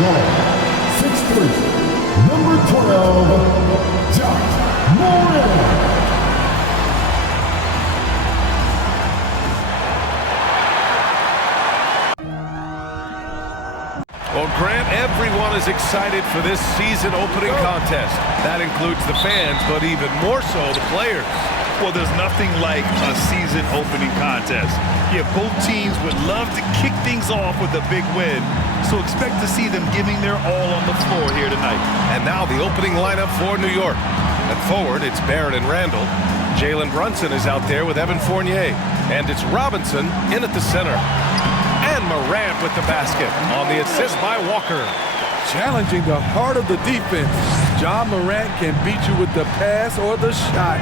6'3", number 12, MORANT. Well, Grant, everyone is excited for this season opening contest. That includes the fans, but even more so the players. Well, there's nothing like a season opening contest. Yeah, both teams would love to kick things off with a big win, so expect to see them giving their all on the floor here tonight. And now the opening lineup for New York. At forward, it's Barrett and Randall. Jalen Brunson is out there with Evan Fournier. And it's Robinson in at the center. And MORANT with the basket on the assist by Walker. Challenging the heart of the defense. MORANT can beat you with the pass or the shot.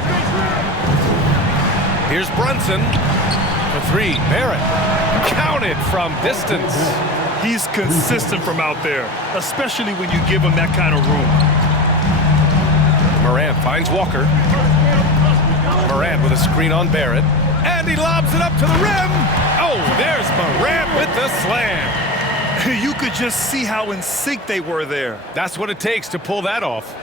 Here's Brunson for three. Barrett counted from distance. He's consistent from out there, especially when you give him that kind of room. MORANT finds Walker. MORANT with a screen on Barrett. And he lobs it up to the rim. Oh, there's MORANT with the slam. You could just see how in sync they were there. That's what it takes to pull that off.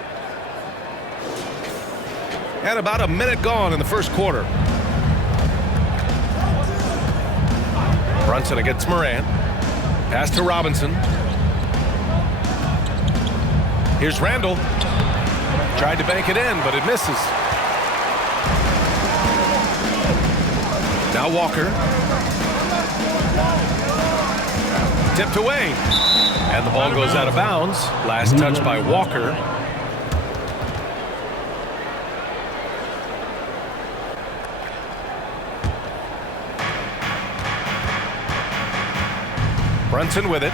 And about a minute gone in the first quarter. Brunson against MORANT. Pass to Robinson. Here's Randall. Tried to bank it in, but it misses. Now Walker. Tipped away. And the ball goes out of bounds. Last touch by Walker. Brunson with it.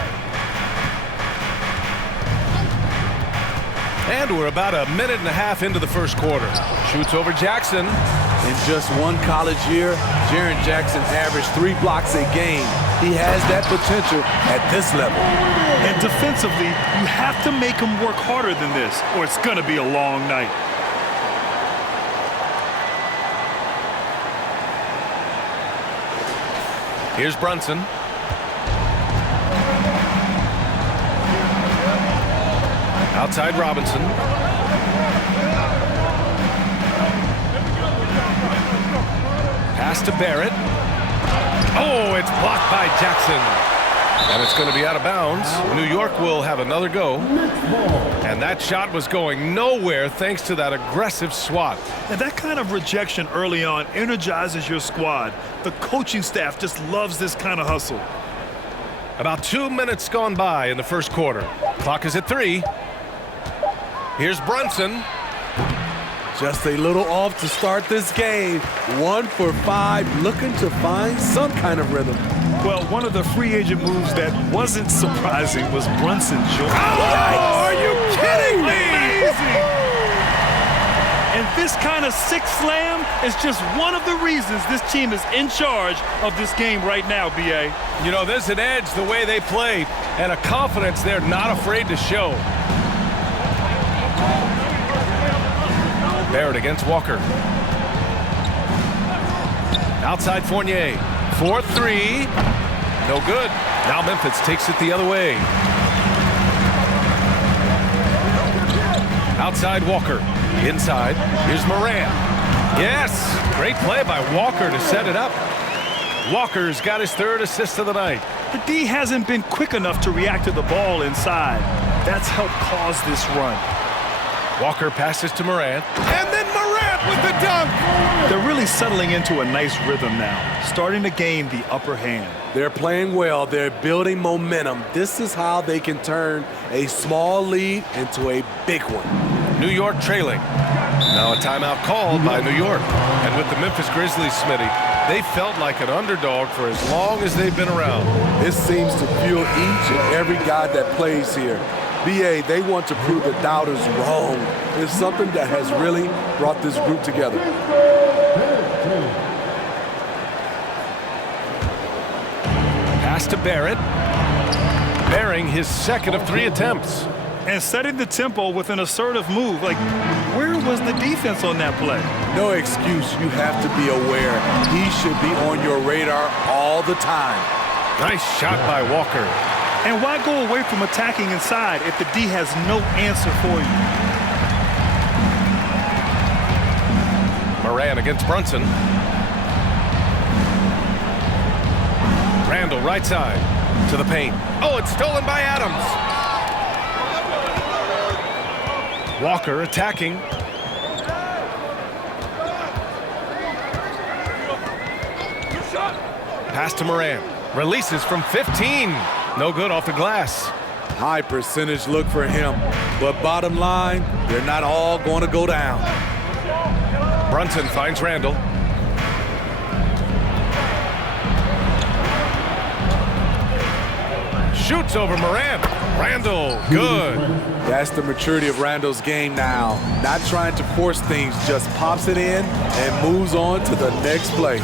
And we're about a minute and a half into the first quarter. Shoots over Jackson. In just one college year, Jaren Jackson averaged 3 blocks a game. He has that potential at this level. And defensively, you have to make him work harder than this, or it's going to be a long night. Here's Brunson. Outside Robinson. Pass to Barrett. Oh, it's blocked by Jackson. And it's going to be out of bounds. New York will have another go. And that shot was going nowhere thanks to that aggressive swat. And that kind of rejection early on energizes your squad. The coaching staff just loves this kind of hustle. About 2 minutes gone by in the first quarter. Clock is at 3. Here's Brunson. Just a little off to start this game. 1 for 5, looking to find some kind of rhythm. Well, one of the free agent moves that wasn't surprising was Brunson joining. Oh, are you kidding me? Amazing! And this kind of sick slam is just one of the reasons this team is in charge of this game right now, B.A. You know, there's an edge the way they play and a confidence they're not afraid to show. Barrett against Walker. Outside Fournier. 4-3. No good. Now Memphis takes it the other way. Outside Walker. Inside. Here's MORANT. Yes. Great play by Walker to set it up. Walker's got his 3rd assist of the night. The D hasn't been quick enough to react to the ball inside. That's helped cause this run. Walker passes to MORANT. And then MORANT with the dunk. They're really settling into a nice rhythm now, starting to gain the upper hand. They're playing well. They're building momentum. This is how they can turn a small lead into a big one. New York trailing. Now a timeout called by New York. And with the Memphis Grizzlies, Smitty, they felt like an underdog for as long as they've been around. This seems to fuel each and every guy that plays here. BA, they want to prove the doubters wrong. It's something that has really brought this group together. Pass to Barrett. Bearing his 2nd of 3 attempts. And setting the tempo with an assertive move. Like, where was the defense on that play? No excuse. You have to be aware. He should be on your radar all the time. Nice shot by Walker. And why go away from attacking inside if the D has no answer for you? MORANT against Brunson. Randall right side to the paint. Oh, it's stolen by Adams. Walker attacking. Pass to MORANT. Releases from 15. No good off the glass. High percentage look for him. But bottom line, they're not all going to go down. Brunson finds Randall. Shoots over MORANT. Randall, good. That's the maturity of Randall's game now. Not trying to force things, just pops it in and moves on to the next play.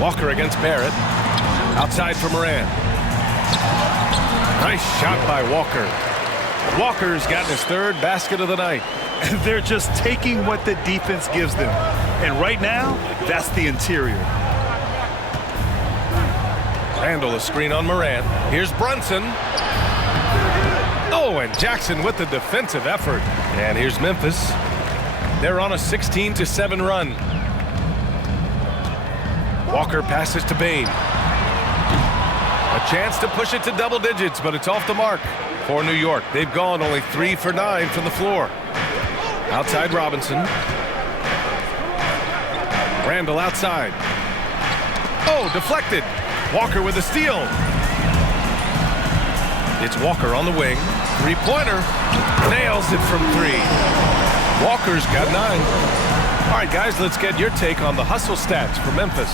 Walker against Barrett. Outside for MORANT. Nice shot by Walker. Walker's gotten his third basket of the night. They're just taking what the defense gives them. And right now, that's the interior. Randall a screen on MORANT. Here's Brunson. Oh, and Jackson with the defensive effort. And here's Memphis. They're on a 16-7 run. Walker passes to Bane. A chance to push it to double digits, but it's off the mark for New York. They've gone only 3 for 9 from the floor. Outside Robinson. Randall outside. Oh, deflected. Walker with a steal. It's Walker on the wing. Three-pointer. Nails it from 3. Walker's got 9. All right, guys, let's get your take on the hustle stats for Memphis.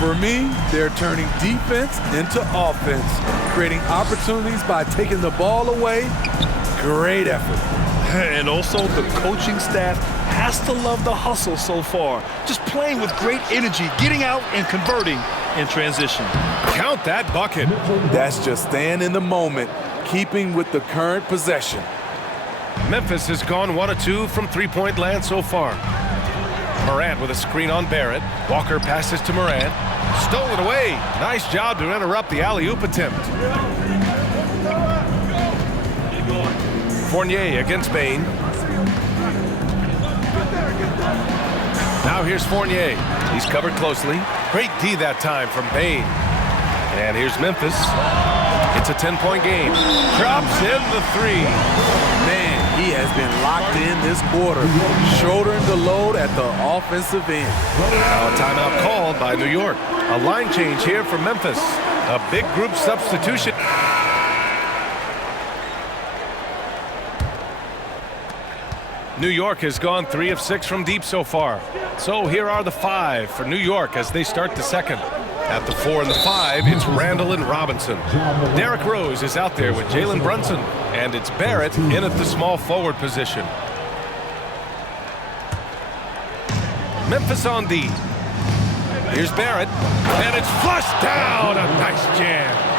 For me, they're turning defense into offense, creating opportunities by taking the ball away. Great effort. And also, the coaching staff has to love the hustle so far. Just playing with great energy, getting out and converting in transition. Count that bucket. That's just staying in the moment, keeping with the current possession. Memphis has gone 1 of 2 from three-point land so far. MORANT with a screen on Barrett. Walker passes to MORANT. Stolen away. Nice job to interrupt the alley-oop attempt. Fournier against Bane. Now here's Fournier. He's covered closely. Great D that time from Bane. And here's Memphis. It's a 10-point game. Drops in the 3. Man, he has been locked in this quarter, shouldering the load at the offensive end. Now a timeout called by New York. A line change here for Memphis. A big group substitution. New York has gone 3 of 6 from deep so far. So here are the 5 for New York as they start the second. At the 4 and the 5, it's Randall and Robinson. Derrick Rose is out there with Jalen Brunson, and it's Barrett in at the small forward position. Memphis on D. Here's Barrett, and it's flushed down. A nice jam.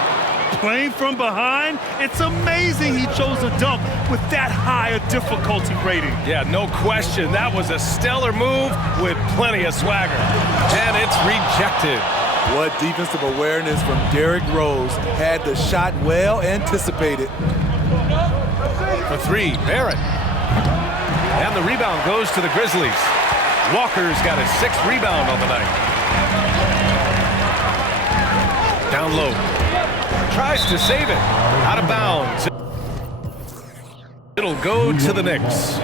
Playing from behind, it's amazing he chose a dunk with that high a difficulty rating. Yeah, no question. That was a stellar move with plenty of swagger. And it's rejected. What defensive awareness from Derrick Rose. Had the shot well anticipated. For 3, Barrett. And the rebound goes to the Grizzlies. Walker's got his 6th rebound on the night. Down low. Tries to save it. Out of bounds. It'll go to the Knicks.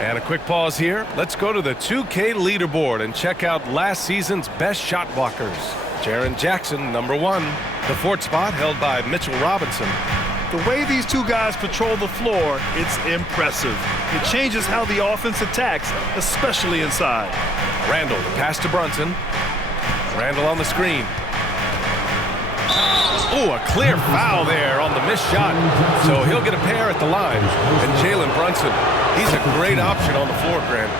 And a quick pause here. Let's go to the 2K leaderboard and check out last season's best shot blockers. Jaren Jackson, number 1. The 4th spot held by Mitchell Robinson. The way these two guys patrol the floor, it's impressive. It changes how the offense attacks, especially inside. Randall, pass to Brunson. Randall on the screen. Oh, a clear foul there on the missed shot. So he'll get a pair at the line. And Jalen Brunson, he's a great option on the floor, Grant.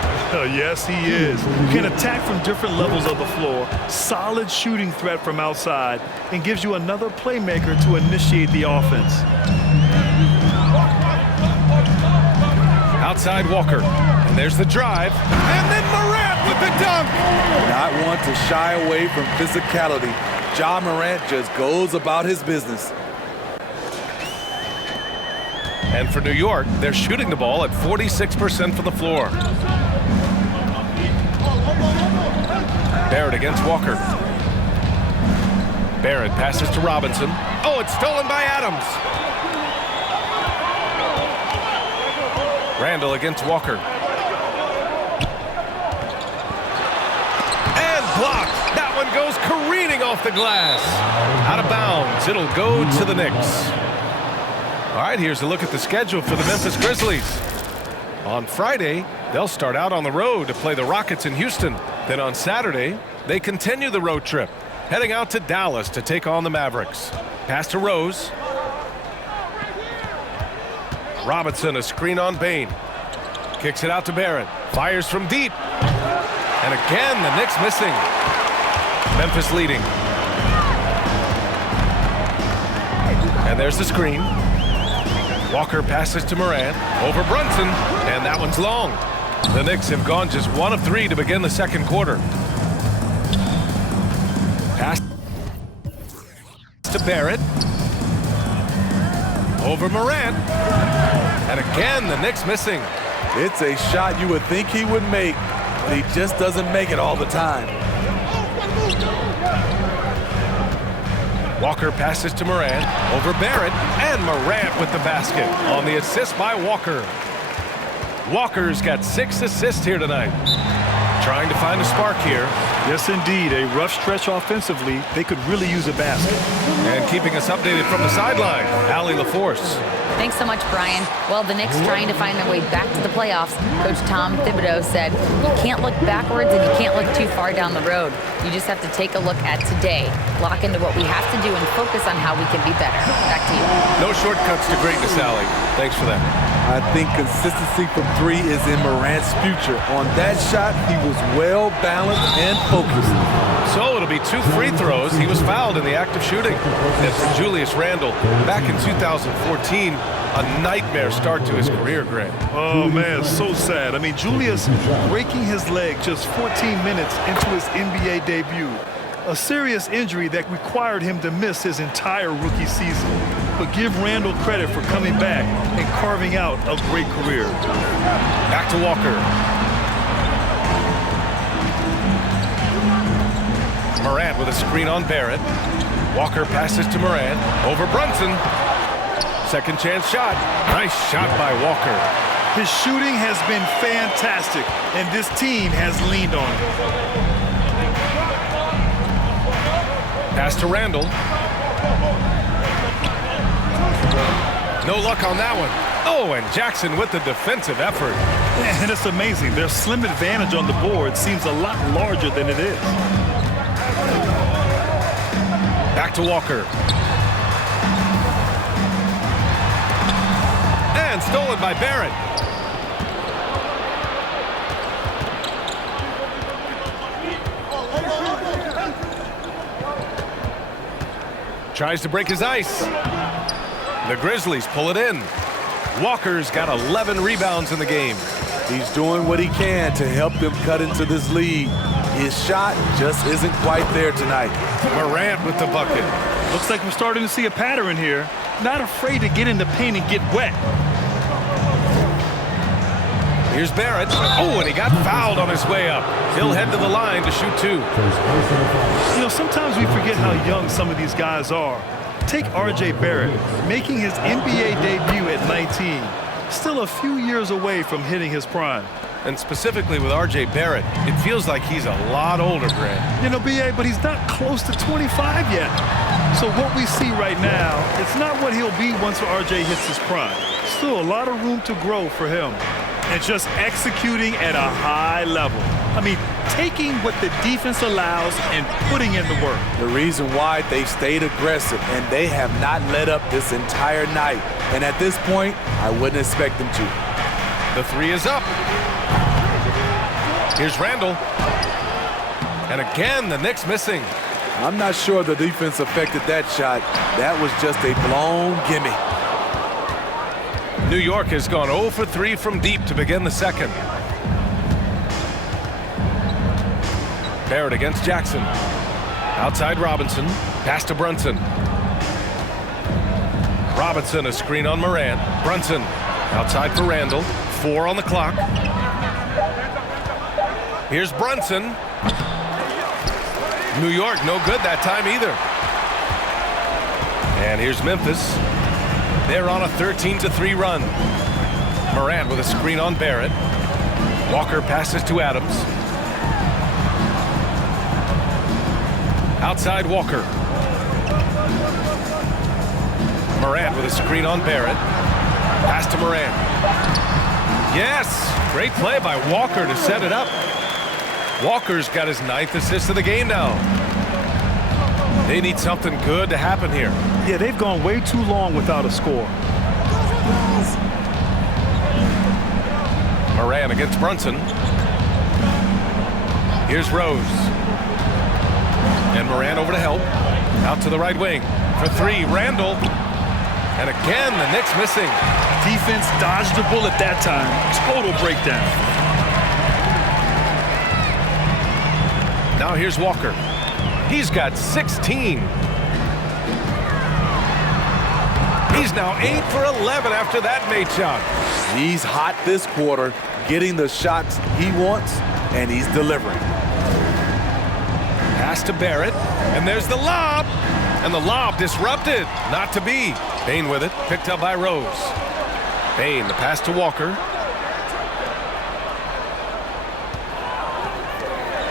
Yes, he is. Can attack from different levels of the floor. Solid shooting threat from outside. And gives you another playmaker to initiate the offense. Outside Walker. And there's the drive. And then Morant with the dunk. Not one to shy away from physicality. Ja Morant just goes about his business. And for New York, they're shooting the ball at 46% from the floor. Barrett against Walker. Barrett passes to Robinson. Oh, it's stolen by Adams. Randall against Walker. And blocked. That one goes careening off the glass. Out of bounds. It'll go to the Knicks. All right, here's a look at the schedule for the Memphis Grizzlies. On Friday, they'll start out on the road to play the Rockets in Houston. Then on Saturday, they continue the road trip, heading out to Dallas to take on the Mavericks. Pass to Rose. Robinson, a screen on Bain. Kicks it out to Barrett. Fires from deep. And again, the Knicks missing. Memphis leading. And there's the screen. Walker passes to Morant. Over Brunson. And that one's long. The Knicks have gone just 1 of 3 to begin the second quarter. Pass to Barrett. Over Morant. And again, the Knicks missing. It's a shot you would think he would make. He just doesn't make it all the time. Walker passes to Morant. Over Barrett. And Morant with the basket on the assist by Walker. Walker's got 6 assists here tonight. Trying to find a spark here. Yes, indeed. A rough stretch offensively. They could really use a basket. And keeping us updated from the sideline, Allie LaForce. Thanks so much, Brian. Well, the Knicks trying to find their way back to the playoffs. Coach Tom Thibodeau said, you can't look backwards and you can't look too far down the road. You just have to take a look at today, lock into what we have to do, and focus on how we can be better. Back to you. No shortcuts to greatness, Allie. Thanks for that. I think consistency from 3 is in Morant's future. On that shot, he was well balanced and focused. So it'll be 2 free throws. He was fouled in the act of shooting. And for Julius Randle, back in 2014, a nightmare start to his career, Grant. Oh, man, so sad. I mean, Julius breaking his leg just 14 minutes into his NBA debut. A serious injury that required him to miss his entire rookie season. But give Randall credit for coming back and carving out a great career. Back to Walker. Morant with a screen on Barrett. Walker passes to Morant. Over Brunson. Second chance shot. Nice shot by Walker. His shooting has been fantastic, and this team has leaned on it. Pass to Randall. No luck on that one. Oh, and Jackson with the defensive effort. And it's amazing. Their slim advantage on the board seems a lot larger than it is. Back to Walker. And stolen by Barrett. Tries to break his ice. The Grizzlies pull it in. Walker's got 11 rebounds in the game. He's doing what he can to help them cut into this lead. His shot just isn't quite there tonight. Morant with the bucket. Looks like we're starting to see a pattern here. Not afraid to get in the paint and get wet. Here's Barrett. Oh, and he got fouled on his way up. He'll head to the line to shoot 2. You know, sometimes we forget how young some of these guys are. Take R.J. Barrett, making his NBA debut at 19. Still a few years away from hitting his prime. And specifically with R.J. Barrett, it feels like he's a lot older, Grant. You know, B.A., but he's not close to 25 yet. So what we see right now, it's not what he'll be once R.J. hits his prime. Still a lot of room to grow for him. And just executing at a high level. I mean, taking what the defense allows and putting in the work. The reason why they stayed aggressive, and they have not let up this entire night. And at this point, I wouldn't expect them to. The 3 is up. Here's Randall. And again, the Knicks missing. I'm not sure the defense affected that shot. That was just a blown gimme. New York has gone 0 for 3 from deep to begin the second. Barrett against Jackson. Outside Robinson. Pass to Brunson. Robinson, a screen on Morant. Brunson outside for Randall. 4 on the clock. Here's Brunson. New York no good that time either. And here's Memphis. They're on a 13-3 run. Morant with a screen on Barrett. Walker passes to Adams. Outside Walker. Morant with a screen on Barrett. Pass to Morant. Yes! Great play by Walker to set it up. Walker's got his 9th assist of the game now. They need something good to happen here. Yeah, they've gone way too long without a score. Morant against Brunson. Here's Rose. And Morant over to help. Out to the right wing. For 3, Randall. And again, the Knicks missing. Defense dodged the bullet that time. Total breakdown. Now here's Walker. He's got 16. He's now 8 for 11 after that made shot. He's hot this quarter, getting the shots he wants, and he's delivering. Pass to Barrett, and there's the lob. And the lob disrupted. Not to be. Bane with it, picked up by Rose. Bane, the pass to Walker.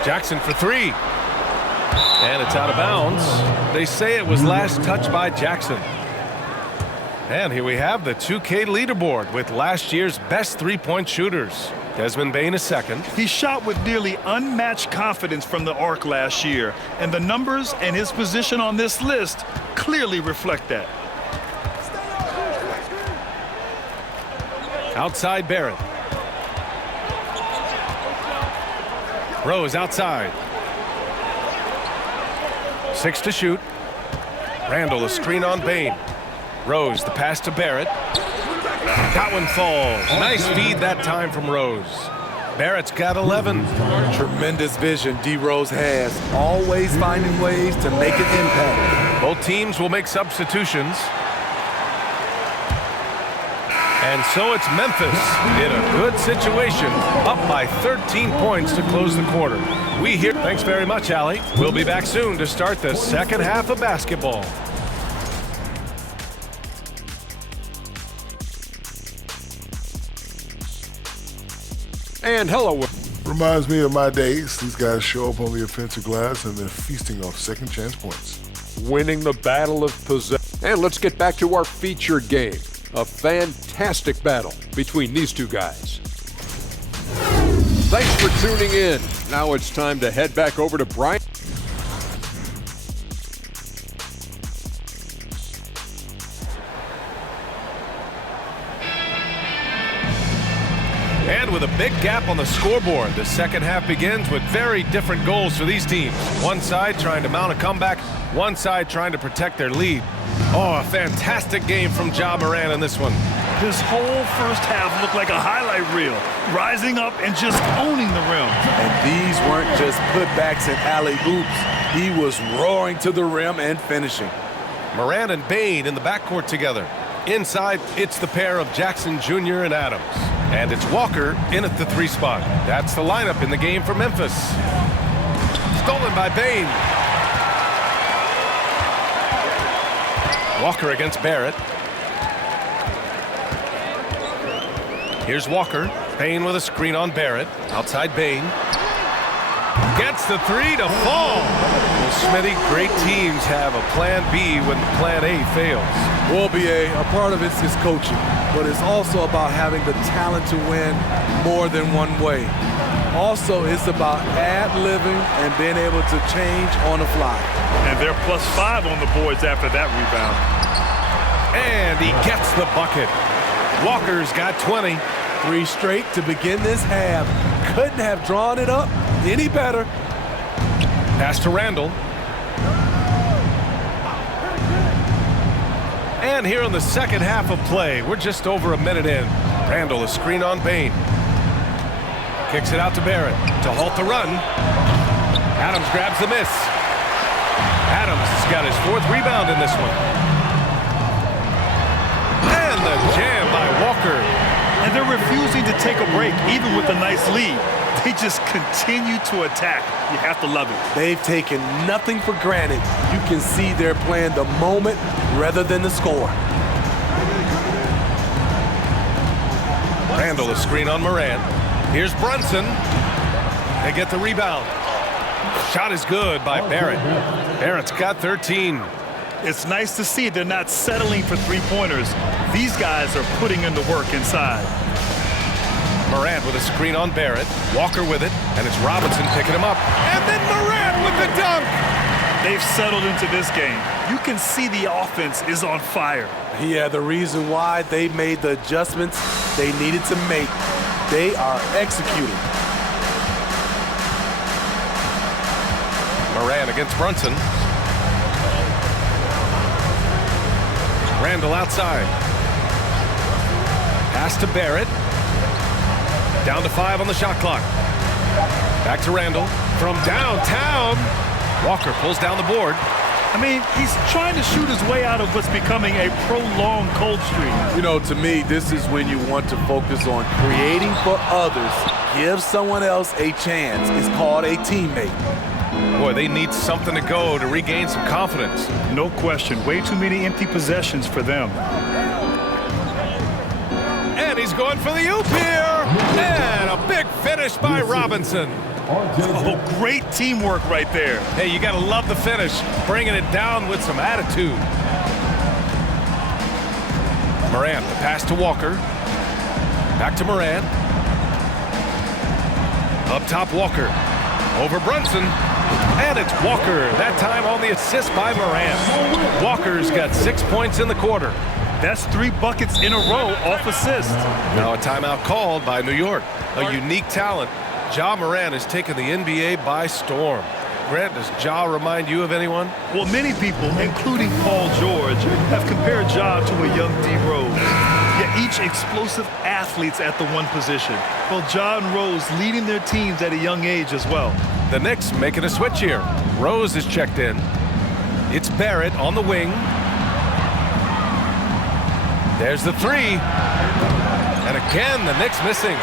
Jackson for 3. And it's out of bounds. They say it was last touched by Jackson. And here we have the 2K leaderboard with last year's best three-point shooters. Desmond Bane is second. He shot with nearly unmatched confidence from the arc last year, and the numbers and his position on this list clearly reflect that. Outside Barrett. Rose outside. 6 to shoot. Randall, a screen on Bane. Rose, the pass to Barrett. That one falls. Nice feed that time from Rose. Barrett's got 11. Tremendous vision D. Rose has, always finding ways to make an impact. Both teams will make substitutions. And so it's Memphis in a good situation, up by 13 points to close the quarter. We hear. Thanks very much, Allie. We'll be back soon to start the second half of basketball. And hello. Reminds me of my days. These guys show up on the offensive glass and they're feasting off second chance points. Winning the battle of possession. And let's get back to our featured game. A fantastic battle between these two guys. Thanks for tuning in. Now it's time to head back over to Brian. And with a big gap on the scoreboard, the second half begins with very different goals for these teams. One side trying to mount a comeback, one side trying to protect their lead. Oh, a fantastic game from Ja Morant in this one. His whole first half looked like a highlight reel, rising up and just owning the rim. And these weren't just putbacks and alley-oops. He was roaring to the rim and finishing. Morant and Bane in the backcourt together. Inside, it's the pair of Jackson Jr. and Adams. And it's Walker in at the 3 spot. That's the lineup in the game for Memphis. Stolen by Bane. Walker against Barrett. Here's Walker. Bane with a screen on Barrett. Outside Bane. Gets the 3 to fall. Well, Smitty, great teams have a plan B when plan A fails. Well, B.A., a part of it is coaching, but it's also about having the talent to win more than one way. Also, it's about ad-libbing and being able to change on the fly. And they're +5 on the boards after that rebound. And he gets the bucket. Walker's got 20. 3 straight to begin this half. Couldn't have drawn it up any better. Pass to Randall. And here in the second half of play, we're just over a minute in. Randall, a screen on Bain. Kicks it out to Barrett to halt the run. Adams grabs the miss. Adams has got his 4th rebound in this one. And the jam by Walker. And they're refusing to take a break, even with a nice lead. They just continue to attack. You have to love it. They've taken nothing for granted. You can see they're playing the moment rather than the score. Randall, a screen on Morant. Here's Brunson. They get the rebound. Shot is good by Barrett. Barrett's got 13. It's nice to see they're not settling for three-pointers. These guys are putting in the work inside. Morant with a screen on Barrett. Walker with it, and it's Robinson picking him up. And then Morant with the dunk. They've settled into this game. You can see the offense is on fire. Yeah, the reason why they made the adjustments they needed to make. They are executing. Morant against Brunson. Randall outside. Pass to Barrett. Down to 5 on the shot clock. Back to Randall. From downtown. Walker pulls down the board. I mean, he's trying to shoot his way out of what's becoming a prolonged cold streak. You know, to me, this is when you want to focus on creating for others. Give someone else a chance. It's called a teammate. Boy, they need something to go to regain some confidence. No question. Way too many empty possessions for them. And he's going for the oop here. And a big finish by Robinson. Oh, great teamwork right there. Hey, you got to love the finish. Bringing it down with some attitude. Morant, the pass to Walker. Back to Morant. Up top, Walker. Over Brunson. And it's Walker, that time on the assist by Morant. Walker's got 6 points in the quarter. That's 3 buckets in a row off assist. Now a timeout called by New York. A unique talent. Ja Morant has taken the NBA by storm. Grant, does Ja remind you of anyone? Well, many people, including Paul George, have compared Ja to a young D. Rose. Yet each explosive athletes at the one position. Well, Ja and Rose leading their teams at a young age as well. The Knicks making a switch here. Rose is checked in. It's Barrett on the wing. There's the 3. And again, the Knicks missing.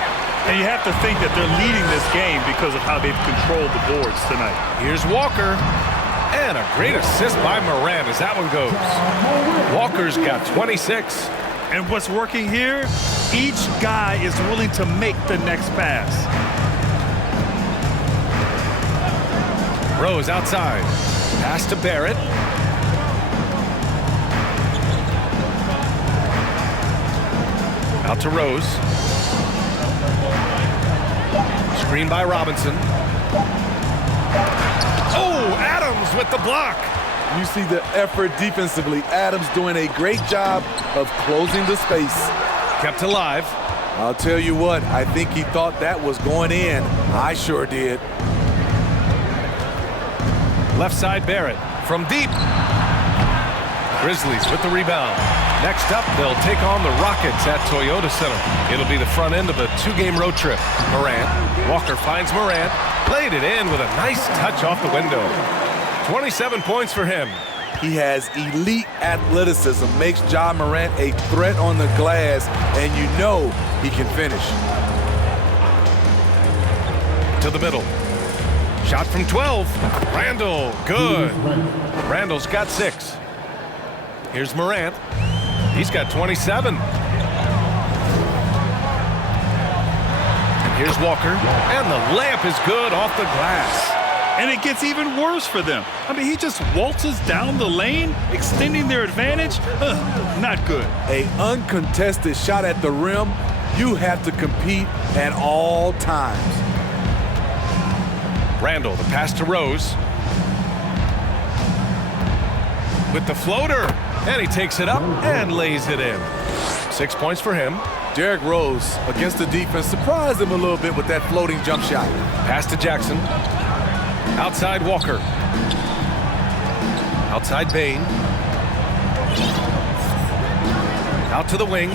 And you have to think that they're leading this game because of how they've controlled the boards tonight. Here's Walker. And a great assist by Morant as that one goes. Walker's got 26. And what's working here, each guy is willing to make the next pass. Rose outside. Pass to Barrett. Out to Rose. Screen by Robinson. Oh, Adams with the block. You see the effort defensively. Adams doing a great job of closing the space. Kept alive. I'll tell you what, I think he thought that was going in. I sure did. Left side Barrett from deep. Grizzlies with the rebound. Next up, they'll take on the Rockets at Toyota Center. It'll be the front end of a 2-game road trip. Morant. Walker finds Morant. Laid it in with a nice touch off the window. 27 points for him. He has elite athleticism, makes Ja Morant a threat on the glass, and you know he can finish. To the middle. Shot from 12. Randall, good. Randall's got 6. Here's Morant. He's got 27. And here's Walker. And the layup is good off the glass. And it gets even worse for them. I mean, he just waltzes down the lane, extending their advantage. Not good. An uncontested shot at the rim, you have to compete at all times. Randall, the pass to Rose. With the floater. And he takes it up and lays it in. 6 points for him. Derrick Rose, against the defense, surprised him a little bit with that floating jump shot. Pass to Jackson. Outside Walker. Outside Bain. Out to the wing.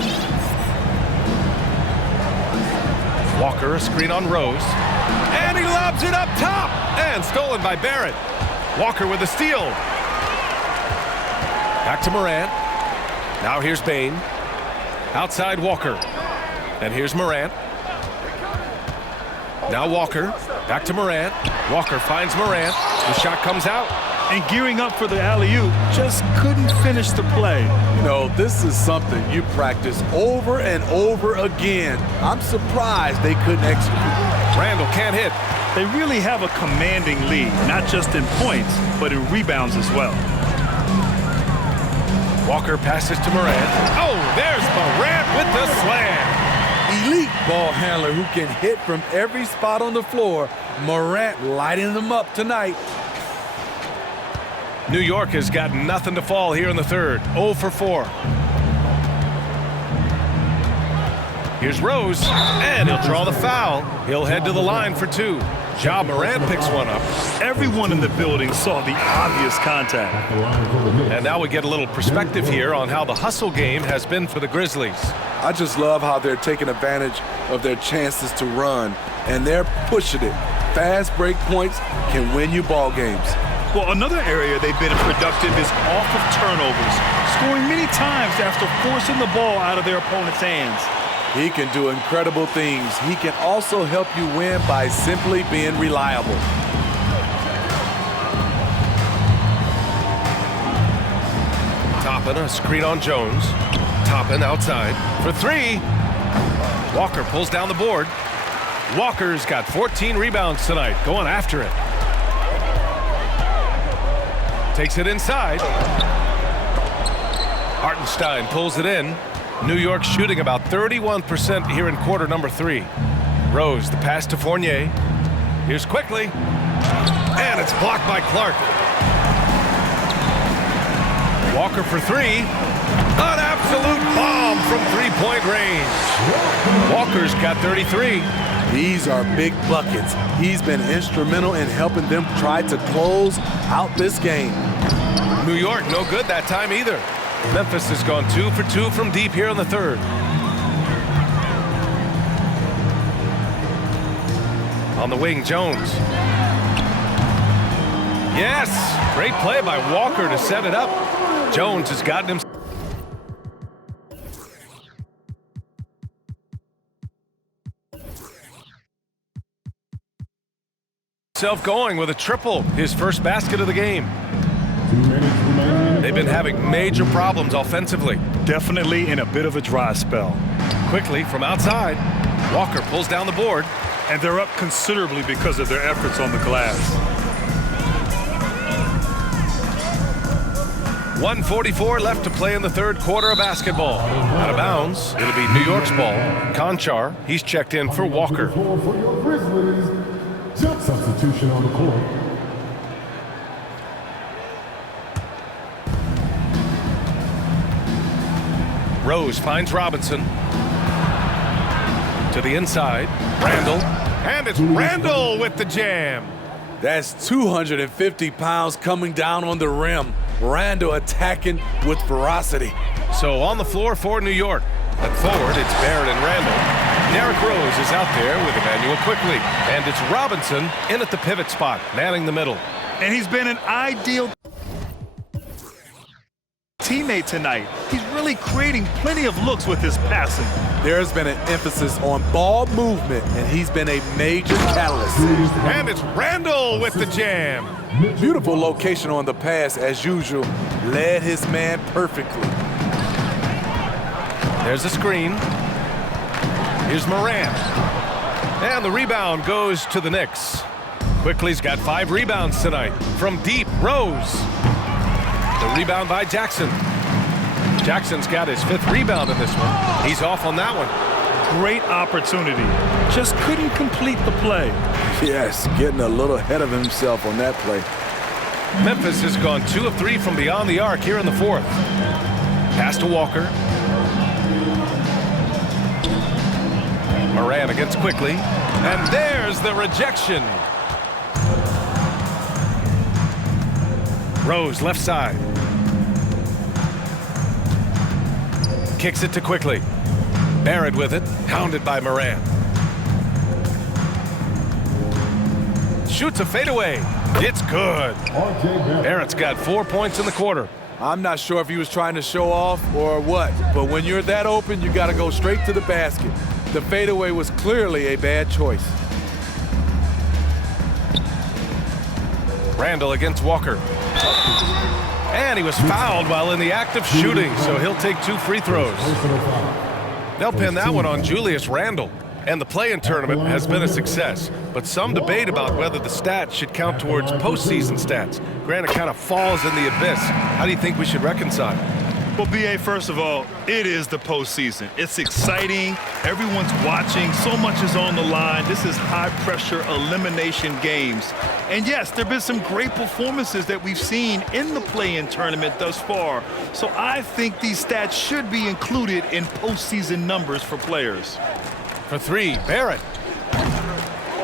Walker, a screen on Rose. And he lobs it up top. And stolen by Barrett. Walker with a steal. Back to Morant. Now here's Bain. Outside Walker. And here's Morant. Now Walker. Back to Morant. Walker finds Morant. The shot comes out. And gearing up for the alley-oop, just couldn't finish the play. You know, this is something you practice over and over again. I'm surprised they couldn't execute. Randall can't hit. They really have a commanding lead, not just in points, but in rebounds as well. Walker passes to Morant. Oh, there's Morant with the slam. Elite ball handler who can hit from every spot on the floor. Morant lighting them up tonight. New York has got nothing to fall here in the third. 0 for 4. Here's Rose, and he'll draw the foul. He'll head to the line for 2. Ja Morant picks one up. Everyone in the building saw the obvious contact. And now we get a little perspective here on how the hustle game has been for the Grizzlies. I just love how they're taking advantage of their chances to run, and they're pushing it. Fast break points can win you ball games. Well, another area they've been productive is off of turnovers, scoring many times after forcing the ball out of their opponent's hands. He can do incredible things. He can also help you win by simply being reliable. Toppin, a screen on Jones. Toppin outside for 3. Walker pulls down the board. Walker's got 14 rebounds tonight, going after it. Takes it inside. Hartenstein pulls it in. New York shooting about 31% here in quarter number 3. Rose, the pass to Fournier. Here's quickly. And it's blocked by Clark. Walker for 3. An absolute bomb from three-point range. Walker's got 33. These are big buckets. He's been instrumental in helping them try to close out this game. New York no good that time either. Memphis has gone 2 for 2 from deep here in the third. On the wing, Jones. Yes! Great play by Walker to set it up. Jones has gotten himself going with a triple, his first basket of the game. They've been having major problems offensively. Definitely in a bit of a dry spell. Quickly from outside, Walker pulls down the board. And they're up considerably because of their efforts on the glass. 1:44 left to play in the third quarter of basketball. Out of bounds, it'll be New York's ball. Conchar, he's checked in for Walker. For your Grizzlies, substitution on the court. Rose finds Robinson. To the inside, Randall. And it's Randall with the jam. That's 250 pounds coming down on the rim. Randall attacking with ferocity. So on the floor for New York. At forward, it's Barrett and Randall. Derrick Rose is out there with Emmanuel quickly. And it's Robinson in at the pivot spot, manning the middle. And he's been an ideal teammate tonight. He's really creating plenty of looks with his passing. There's been an emphasis on ball movement, and he's been a major catalyst. And it's Randall with the jam. Beautiful location on the pass, as usual. Led his man perfectly. There's a screen. Here's Morant. And the rebound goes to the Knicks. Quickly's got 5 rebounds tonight. From deep, Rose. The rebound by Jackson. Jackson's got his 5th rebound in this one. He's off on that one. Great opportunity. Just couldn't complete the play. Yes, getting a little ahead of himself on that play. Memphis has gone 2 of 3 from beyond the arc here in the 4th. Pass to Walker. Morant against Quickly. And there's the rejection. Rose left side. Kicks it to Quickly. Barrett with it, hounded by MORANT. Shoots a fadeaway. It's good. Barrett's got 4 points in the quarter. I'm not sure if he was trying to show off or what, but when you're that open, you got to go straight to the basket. The fadeaway was clearly a bad choice. Randall against Walker. And he was fouled while in the act of shooting, so he'll take 2 free throws. They'll pin that one on Julius Randle. And the play-in tournament has been a success, but some debate about whether the stats should count towards postseason stats. Grant, it kind of falls in the abyss. How do you think we should reconcile? Well, B.A., first of all, it is the postseason. It's exciting. Everyone's watching. So much is on the line. This is high-pressure elimination games. And, yes, there have been some great performances that we've seen in the play-in tournament thus far. So I think these stats should be included in postseason numbers for players. For 3, Barrett.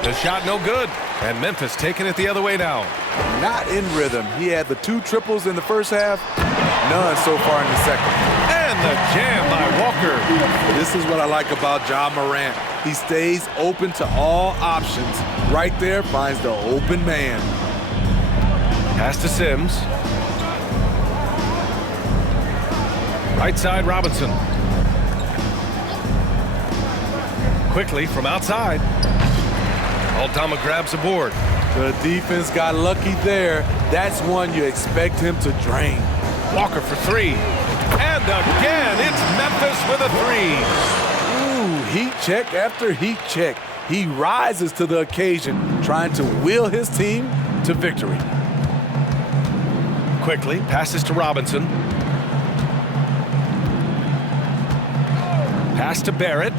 The shot no good, and Memphis taking it the other way now. Not in rhythm. He had the 2 triples in the first half, none so far in the second. And the jam by Walker. This is what I like about Ja Morant. He stays open to all options. Right there, finds the open man. Pass to Sims. Right side, Robinson. Quickly from outside. Aldama grabs the board. The defense got lucky there. That's one you expect him to drain. Walker for 3. And again, it's Memphis with a 3. Ooh, heat check after heat check. He rises to the occasion, trying to will his team to victory. Quickly passes to Robinson. Pass to Barrett.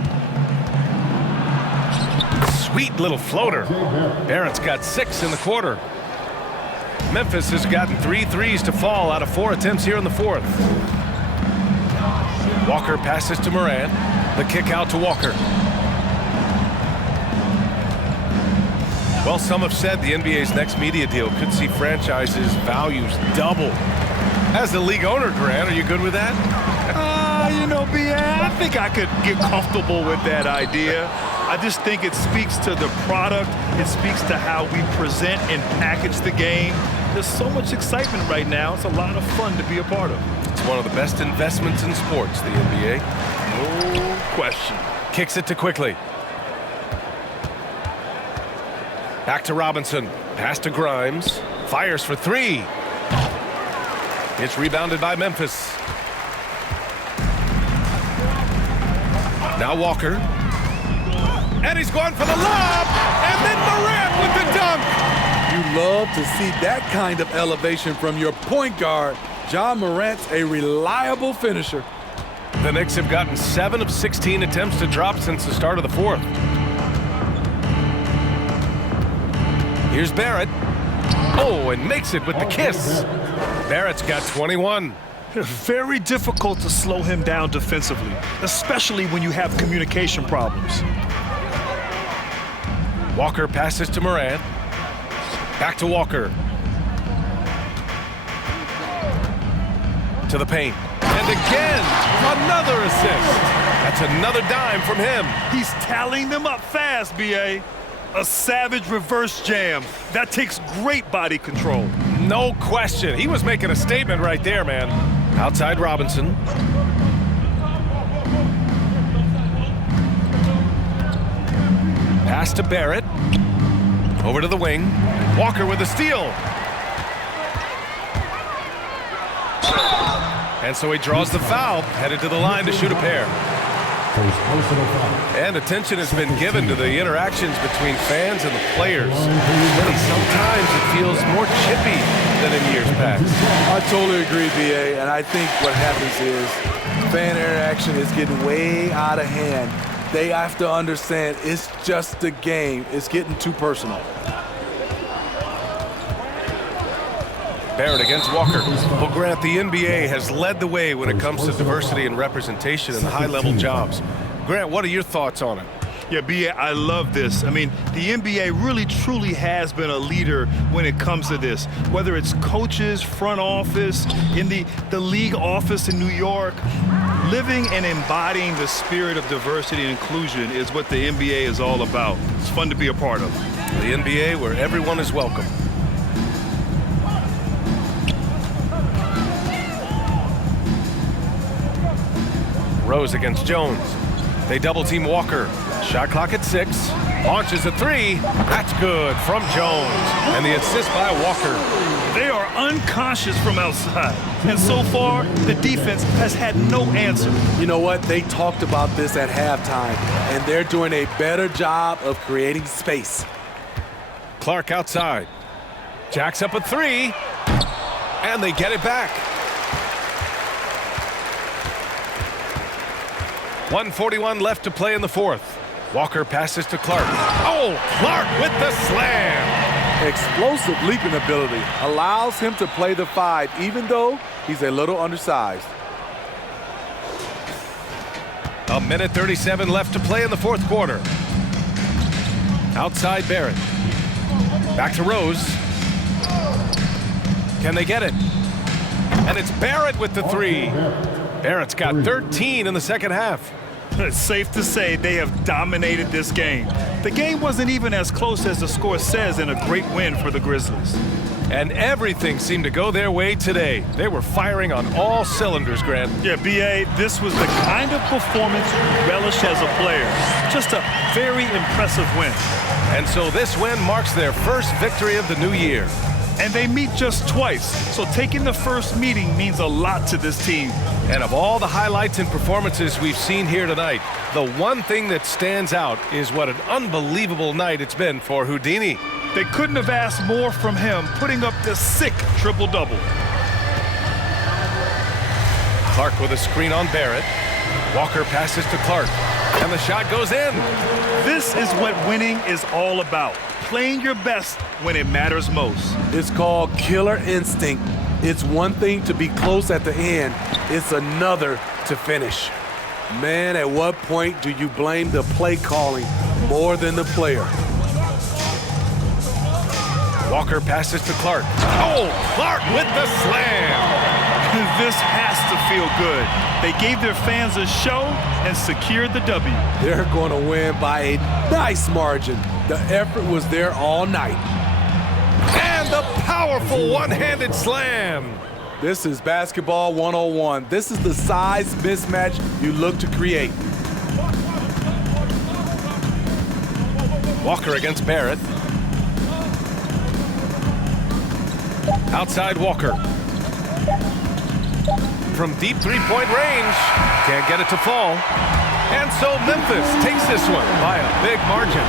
Sweet little floater. Barrett's got 6 in the quarter. Memphis has gotten 3 threes to fall out of 4 attempts here in the 4th. Walker passes to MORANT. The kick out to Walker. Well, some have said the NBA's next media deal could see franchises' values double. As the league owner, Grant, are you good with that? You know, B.A., I think I could get comfortable with that idea. I just think it speaks to the product. It speaks to how we present and package the game. There's so much excitement right now. It's a lot of fun to be a part of. It's one of the best investments in sports, the NBA. No question. Kicks it to Quickly. Back to Robinson. Pass to Grimes. Fires for 3. It's rebounded by Memphis. Now Walker. And he's going for the lob. And then MORANT with the dunk. You love to see that kind of elevation from your point guard. Ja Morant's a reliable finisher. The Knicks have gotten 7 of 16 attempts to drop since the start of the 4th. Here's Barrett. Oh, and makes it with the kiss. Barrett's got 21. Very difficult to slow him down defensively, especially when you have communication problems. Walker passes to MORANT. Back to Walker. To the paint. And again, another assist. That's another dime from him. He's tallying them up fast, B.A. A savage reverse jam. That takes great body control. No question. He was making a statement right there, man. Outside Robinson. Pass to Barrett. Over to the wing. Walker with a steal. And so he draws the foul, headed to the line to shoot a pair. And attention has been given to the interactions between fans and the players. Really, sometimes it feels more chippy than in years past. I totally agree, B.A., and I think what happens is fan interaction is getting way out of hand. They have to understand it's just a game. It's getting too personal. Barrett against Walker. Well, Grant, the NBA has led the way when it comes to diversity and representation in high-level jobs. Grant, what are your thoughts on it? Yeah, B.A., I love this. I mean, the NBA really, truly has been a leader when it comes to this. Whether it's coaches, front office, in the league office in New York, Living and embodying the spirit of diversity and inclusion is what the NBA is all about. It's fun to be a part of. The NBA where everyone is welcome. Rose against Jones. They double team Walker. Shot clock at 6. Launches a 3. That's good from Jones. And the assist by Walker. They are unconscious from outside. And so far, the defense has had no answer. You know what? They talked about this at halftime, and they're doing a better job of creating space. Clark outside. Jacks up a 3. And they get it back. 1:41 left to play in the fourth. Walker passes to Clark. Oh, Clark with the slam. Explosive leaping ability allows him to play the 5, even though he's a little undersized. 1:37 left to play in the fourth quarter. Outside Barrett. Back to Rose. Can they get it? And it's Barrett with the 3. Barrett's got 13 in the second half. It's safe to say they have dominated this game. The game wasn't even as close as the score says in a great win for the Grizzlies. And everything seemed to go their way today. They were firing on all cylinders, Grant. Yeah, B.A., this was the kind of performance you relish as a player. Just a very impressive win. And so this win marks their first victory of the new year. And they meet just twice, so taking the first meeting means a lot to this team. And of all the highlights and performances we've seen here tonight, the one thing that stands out is what an unbelievable night it's been for Houdini. They couldn't have asked more from him, putting up this sick triple-double. Clark with a screen on Barrett. Walker passes to Clark, and the shot goes in. This is what winning is all about. Playing your best when it matters most. It's called killer instinct. It's one thing to be close at the end. It's another to finish. Man, at what point do you blame the play calling more than the player? Walker passes to Clark. Oh, Clark with the slam. This has to feel good. They gave their fans a show and secured the W. They're going to win by a nice margin. The effort was there all night. And the powerful one-handed slam. This is basketball 101. This is the size mismatch you look to create. Walker against Barrett. Outside Walker. From deep three-point range. Can't get it to fall. And so Memphis takes this one by a big margin.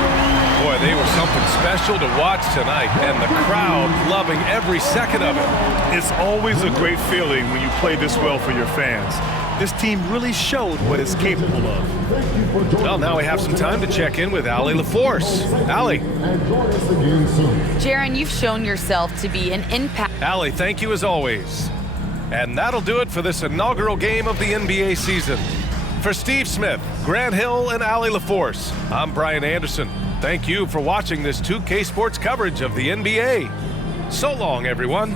Boy, they were something special to watch tonight, and the crowd loving every second of it. It's always a great feeling when you play this well for your fans. This team really showed what it's capable of. Well, now we have some time to check in with Allie LaForce. Allie. Jaron, you've shown yourself to be an impact. Allie, thank you as always. And that'll do it for this inaugural game of the NBA season. For Steve Smith, Grant Hill, and Allie LaForce, I'm Brian Anderson. Thank you for watching this 2K Sports coverage of the NBA. So long, everyone.